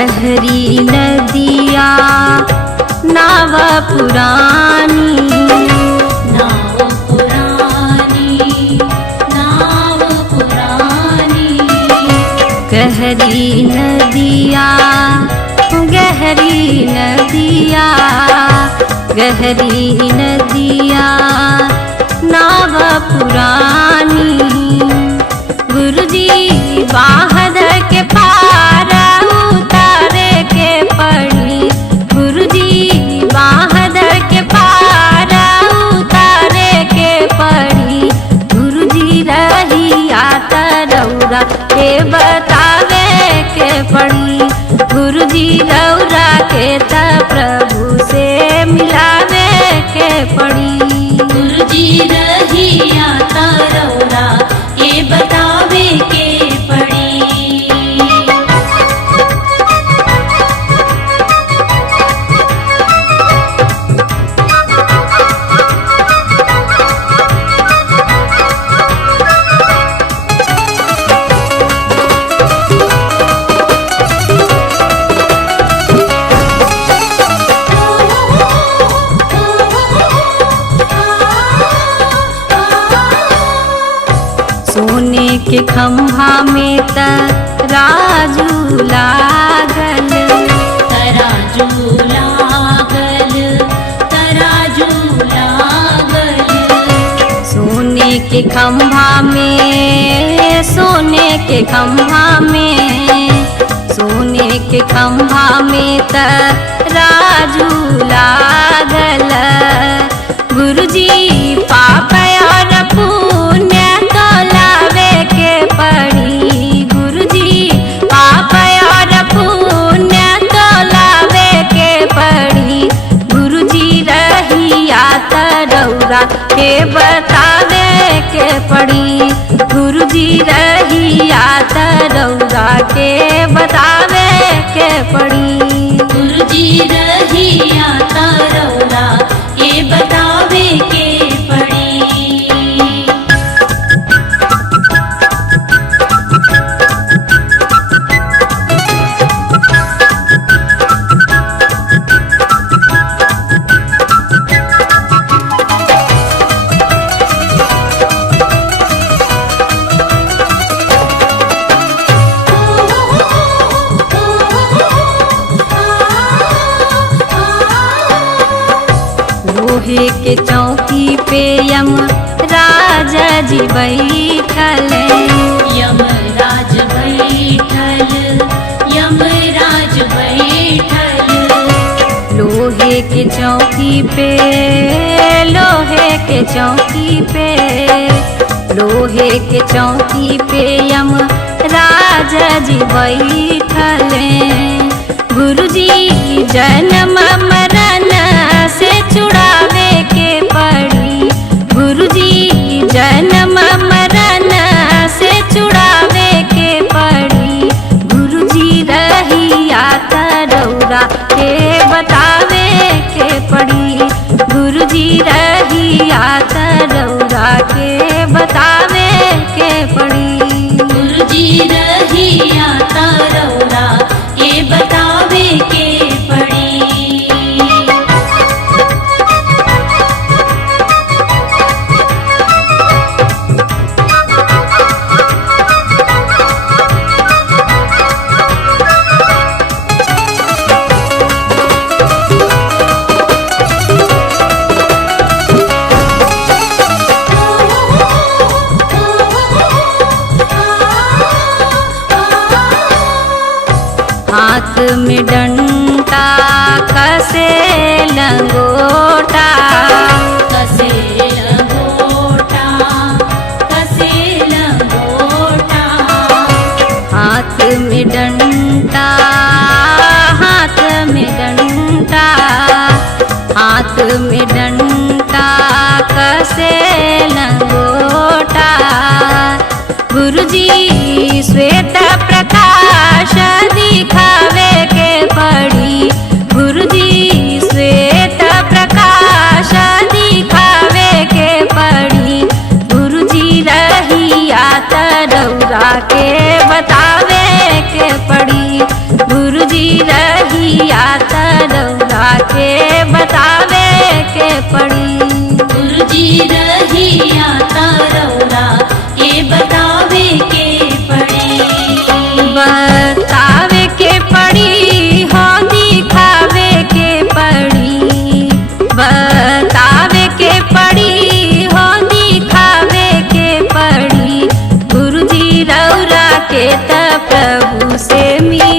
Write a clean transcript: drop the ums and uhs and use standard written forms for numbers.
गहरी नदिया नाव पुरानी, नाव पुरानी, नाव पुरानी। गहरी नदिया, गहरी नदिया, गहरी नदिया नाव पुरानी। गुरुजी बाहदर के पार उतारे के पड़ी, गुरुजी बाहदर के पार उतारे के पड़ी। गुरुजी रहिया तरौरा के बतावे के पड़ी, गुरुजी रौरा के त प्रभु से मिलावे के पड़ी। गुरुजी रहिया तरौरा के बतावे के पड़ी। सोने के खंभा में तराजू लागल, तराजू लागल, तराजू लागल। सोने के खंभा में, सोने के खंभा में, सोने के खंभा में तराजू लागल। गुरुजी पाप और पुण्य तोलावे के पड़ी, गुरुजी पाप और पुण्य तोलावे के पड़ी। गुरुजी रहिया तरौरा के बतावे के पड़ी, गुरुजी रहिया तरौरा के बतावे के पड़ी। गुरुजी रहिया तरौरा के बतावे के पड़ी। लोहे के चौकी पे यम राजा जी बैठल, यमराज बैठल, यमराज बैठल। लोहे के चौकी पे, लोहे के चौकी पे, लोहे के चौकी पे यम राजा जी बैठल। गुरुजी जन्म मरण से छुड़ावे के पड़ी, गुरुजी जन्म मरण से छुड़ावे के पड़ी। गुरुजी रहिया तरौरा के बतावे के पड़ी, गुरुजी रहिया तरौरा के बतावे के पड़ी। गुरुजी रहिया तरौरा के बतावे के पड़ी। हाथ में डंडा कसे लंगोटा, कसे लंगोटा, कसे लंगोटा। हाथ में डंडा, हाथ में डंडा, हाथ में डंडा कसे लंगोटा। गुरुजी श्वेत प्रकाश दिखावे के पड़ी, गुरुजी श्वेत प्रकाश दिखावे के पड़ी। गुरुजी रहिया तरौरा के बतावे के पड़ी, गुरुजी के बतावे के पड़ी। गुरुजी रहिया तरौरा के बतावे के पड़ी। बतावे के पड़ी हो दिखावे के पड़ी। बतावे के पड़ी हो दिखावे के पड़ी। गुरुजी रौरा के त प्रभु से मिल